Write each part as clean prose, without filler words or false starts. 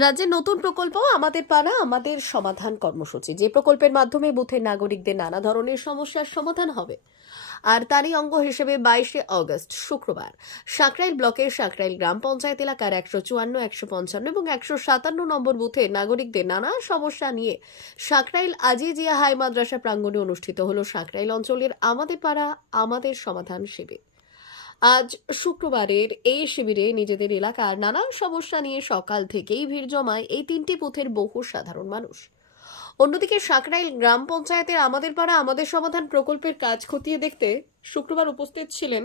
রাজ্যের নতুন প্রকল্প আমাদের পাড়া আমাদের সমাধান কর্মসূচি, যে প্রকল্পের মাধ্যমে বুথের নাগরিকদের নানা ধরনের সমস্যার সমাধান হবে। আর তারই অঙ্গ হিসেবে 22শে অগস্ট শুক্রবার সাঁকরাইল ব্লকের সাঁকরাইল গ্রাম পঞ্চায়েত এলাকার 154, 155 এবং 157 নম্বর বুথে নাগরিকদের নানা সমস্যা নিয়ে সাঁকরাইল আজিজিয়া হাই মাদ্রাসা প্রাঙ্গণে অনুষ্ঠিত হলো সাঁকরাইল অঞ্চলের আমাদের পাড়া আমাদের সমাধান শিবির। আজ শুক্রবারের এই শিবিরে নিজেদের এলাকার নানান সমস্যা নিয়ে সকাল থেকেই ভিড় জমায় এই তিনটি বুথের বহু সাধারণ মানুষ। অন্যদিকে সাঁকরাইল গ্রাম পঞ্চায়েতের আমাদের পাড়া আমাদের সমাধান প্রকল্পের কাজ খতিয়ে দেখতে শুক্রবার উপস্থিত ছিলেন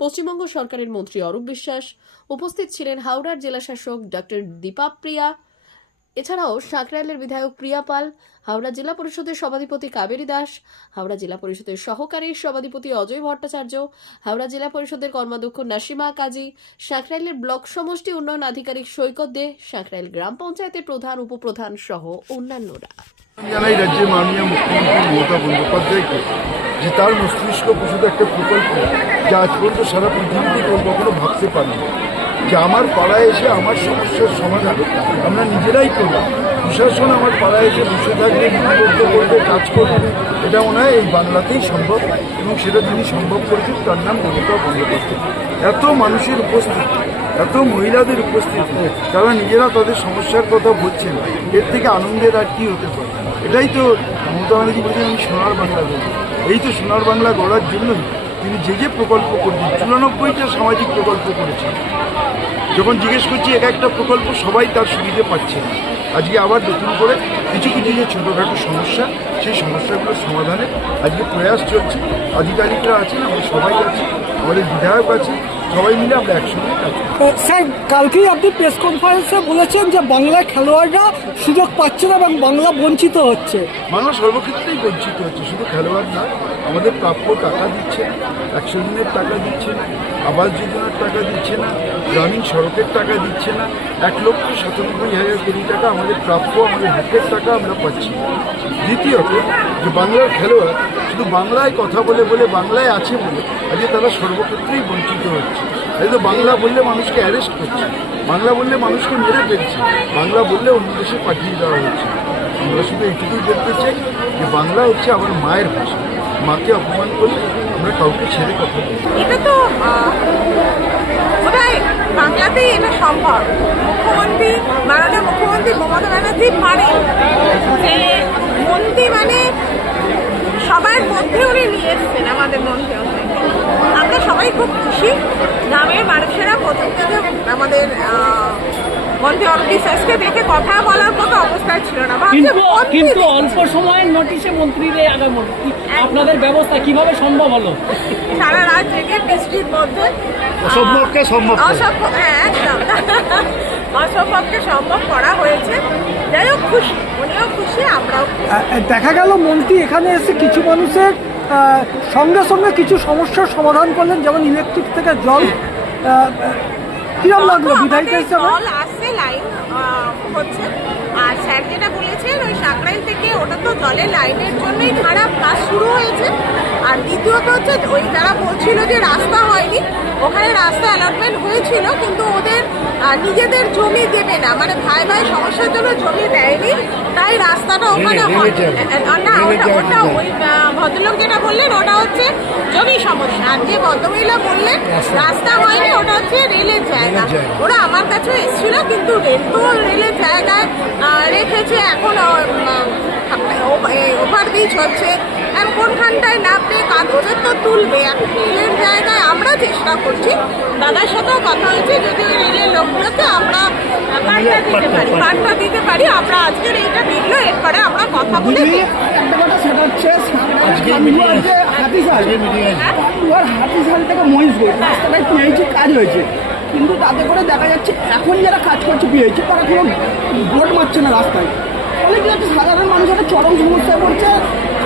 পশ্চিমবঙ্গ সরকারের মন্ত্রী অরূপ বিশ্বাস, উপস্থিত ছিলেন হাওড়ার জেলাশাসক ডক্টর দীপা প্রিয়া, এছাড়াও সাঁকরাইলের বিধায়ক প্রিয়া পাল, হাওড়া জেলা পরিষদের সভাধিপতি কাবেরী দাস, হাওড়া জেলা পরিষদের সহকারী সভাধিপতি অজয় ভট্টাচার্য, হাওড়া জেলা পরিষদের কর্মাধ্যক্ষ নাসিমা কাজী, সাঁকরাইলের ব্লক সমষ্টি উন্নয়ন আধিকারিক সৈকত দে, সাঁকরাইল গ্রাম পঞ্চায়েতের প্রধান উপপ্রধান সহ অন্যান্যরা। জানাই রাজ্যের মাননীয় মুখ্যমন্ত্রী মমতা বন্দ্যোপাধ্যায়কে যে তার মস্তিষ্ক প্রসূত একটা প্রকল্প যা আজ পর্যন্ত সারা পৃথিবীতে কেউ কখনো ভাবতে পারেনি, যে আমার পাড়ায় এসে আমার সমস্যার সমাধান আমরা নিজেরাই করব। প্রশাসন আমার পাড়ায় এসে বসে থাকবে, লিপিবদ্ধ করবে, কাজ করবে, এটা মনে হয় এই বাংলাতেই সম্ভব, এবং সেটা যিনি সম্ভব করেছেন তার নাম মমতা বন্দ্যোপাধ্যায়। এত মানুষের উপস্থিতি, এত মহিলাদের উপস্থিতি, তারা নিজেরা তাদের সমস্যার কথা বলছেন, এর থেকে আনন্দের আর কি হতে পারে? এটাই তো মমতা ব্যানার্জি বলছেন আমি সোনার বাংলা গড়ব। এই তো সোনার বাংলা গড়ার জন্যই তিনি যে প্রকল্প করেছেন, 94টা সামাজিক প্রকল্প করেছেন। যখন জিজ্ঞেস করছি এক একটা প্রকল্প, সবাই তার সুবিধে পাচ্ছে না। আজকে আবার নতুন করে কিছু কিছু যে ছোটোখাটো সমস্যা, সেই সমস্যাগুলোর সমাধানে আজকে প্রয়াস চলছে। আধিকারিকরা আছেন, আমরা সবাই আছি, আমাদের বিধায়ক আছে, সবাই মিলে আমরা একসঙ্গে কাজ করি। স্যার, কালকেই আপনি প্রেস কনফারেন্সে বলেছেন যে বাংলায় খেলোয়াড়রা সুযোগ পাচ্ছে না এবং বাংলা বঞ্চিত হচ্ছে। বাংলা সর্বক্ষেত্রেই বঞ্চিত হচ্ছে, শুধু খেলোয়াড় না, আমাদের প্রাপ্য টাকা দিচ্ছে না, 100 দিনের টাকা দিচ্ছে না, আবাস যোজনার টাকা দিচ্ছে না, গ্রামীণ সড়কের টাকা দিচ্ছে না, 1,97,000 কোটি টাকা আমাদের প্রাপ্য, আমাদের হকের টাকা আমরা পাচ্ছি। দ্বিতীয়ত, যে বাংলার খেলোয়াড় শুধু বাংলায় কথা বলে বলে বাংলায় আছে বলে আজকে তারা সর্বক্ষেত্রেই বঞ্চিত হচ্ছে। এই তো বাংলা বললে মানুষকে অ্যারেস্ট করছে, বাংলা বললে মানুষকে মেরে ফেলছে, বাংলা বললে অন্য দেশে পাঠিয়ে দেওয়া হচ্ছে। আমরা শুধু এইটুকুই বলতে চাই যে বাংলা হচ্ছে আমার মায়ের ভাষা, মাকে অপমান করলে আমরা কাউকে ছেড়ে কথা বলি। এটা তো বোধহয় বাংলাতেই এটা সম্ভব। মুখ্যমন্ত্রী, মাননীয় মুখ্যমন্ত্রী মমতা ব্যানার্জি পারেন যে মন্ত্রী মানে সবার মধ্যে উনি নিয়ে এসছেন, আমাদের মধ্যে। আমরা সবাই খুব খুশি, গ্রামের মানুষেরা প্রথম থেকে আমাদের মন্ত্রী অরূপ বিশ্বাসকে দেখে কথা বলার মতো অবস্থায় ছিল না। কিন্তু অল্প সময়ের নোটিশে মন্ত্রীদের আপনাদের ব্যবস্থা কিভাবে সম্ভব হলো? সারা রাত জেগে বৃষ্টির মধ্যে অসম্ভবকে সম্ভব, একদম অসম্ভবকে সম্ভব করা হয়েছে। যাই হোক, খুশি, উনিও খুশি, আমরাও। দেখা গেল মন্ত্রী এখানে এসে কিছু মানুষের সঙ্গে সঙ্গে কিছু সমস্যার সমাধান করলেন, যেমন ইলেকট্রিক থেকে জল। কিরকম লাগলো বিধায়িকা হিসাবে? জল আসছে, লাইন হচ্ছে। আর স্যার যেটা বলেছেন, ওই সাঁকরাইল থেকে ওটা তো জলের লাইনের জন্যই খারাপ, কাজ শুরু হয়েছে। আর দ্বিতীয়ত হচ্ছে, ওই যারা বলছিল যে রাস্তা হয়নি, ওখানে রাস্তা অ্যালটমেন্ট হয়েছিল, কিন্তু ওদের নিজেদের জমি দেবে না, মানে ভাই ভাই সমস্যার জন্য জমি দেয়নি, তাই রাস্তাটা ওখানে না। ওটা ওই ভদ্রলোক যেটা বললেন ওটা হচ্ছে জমি সমস্যা, আর যে ভদ্রমহিলা বললেন রাস্তা হয়নি ওটা হচ্ছে রেলের জায়গা। ওরা আমার কাছেও এসেছিল, কিন্তু রেল তো রেলের জায়গায় রেখেছে, এখন ওভারব্রিজ হচ্ছে, আর কোনখানটায় নামবে, কাগজের তো তুলবে। এখন রেলের জায়গায় আমরা চেষ্টা করছি, দাদার সাথেও কথা হয়েছে, যদি ওই রেলের লোকগুলোকে আমরা কার্ডটা দিতে পারি। আমরা আজকের এইটা দিল, এরপরে আমরা কথা বলে হাতিশাল থেকে মহিষগঞ্জ রাস্তাটায় পিএইচি কাজ হয়েছে, কিন্তু তাতে করে দেখা যাচ্ছে এখন যারা কাজ করছে পিএইচি তারা কোনো বোর্ড মারছে না রাস্তায়। ফলে কি হচ্ছে, সাধারণ মানুষ একটা চরম সমস্যায় পড়ছে।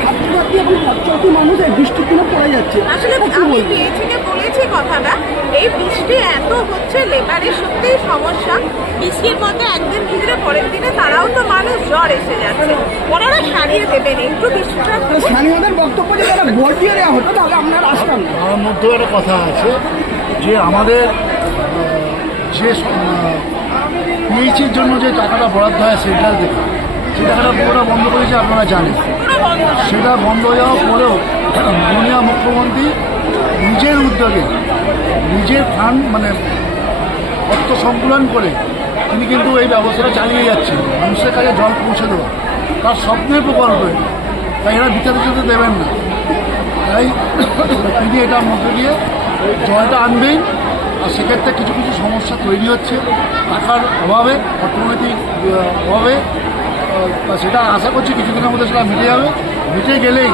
ছাত্রছাত্রী এবং ছাত্রছাত্রী মানুষ এই বৃষ্টির দিনে পড়ে যাচ্ছে। আসলে আমি পিএইচিকে বলেছি কথাটা, এই বৃষ্টি এত হচ্ছে, লেবারের সত্যিই সমস্যা। বৃষ্টির মধ্যে একদিন ভিতরে পরের দিনে তারাও তো মানুষ, জ্বর এসে যাচ্ছে, ওনারা সারিয়ে দেবেন একটু বৃষ্টিটা। স্থানীয়দের বক্তব্য যে তারা ভোট দিয়ে দেওয়া হতো তাহলে আপনার আসতাম না। আমার মধ্যেও একটা কথা আছে যে আমাদের যে পিএইচির জন্য যে টাকাটা বরাদ্দ হয় সেন্ট্রাল থেকে, সেই টাকাটা পুরোটা বন্ধ করেছে আপনারা জানেন। সেটা বন্ধ হয়ে যাওয়ার পরেও মাননীয় মুখ্যমন্ত্রী নিজের উদ্যোগে নিজের ফান্ড মানে অর্থ সংকুলন করে তিনি কিন্তু এই ব্যবস্থাটা চালিয়ে যাচ্ছেন, মানুষের কাছে জল পৌঁছে দেওয়া তার স্বপ্নের প্রকল্প এটা। তাই এরা বিচার দিতে দেবেন না, তাই তিনি এটার মধ্যে দিয়ে জলটা আনবেন। আর সেক্ষেত্রে কিছু কিছু সমস্যা তৈরি হচ্ছে টাকার অভাবে, অর্থনৈতিক অভাবে। সেটা আশা করছি কিছুদিনের মধ্যে সেটা মিটে যাবে। মিটে গেলেই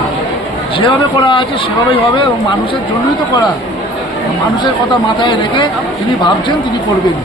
যেভাবে করা আছে সেভাবেই হবে, এবং মানুষের জন্যই তো করা। মানুষের কথা মাথায় রেখে তিনি ভাবছেন তিনি করবেন।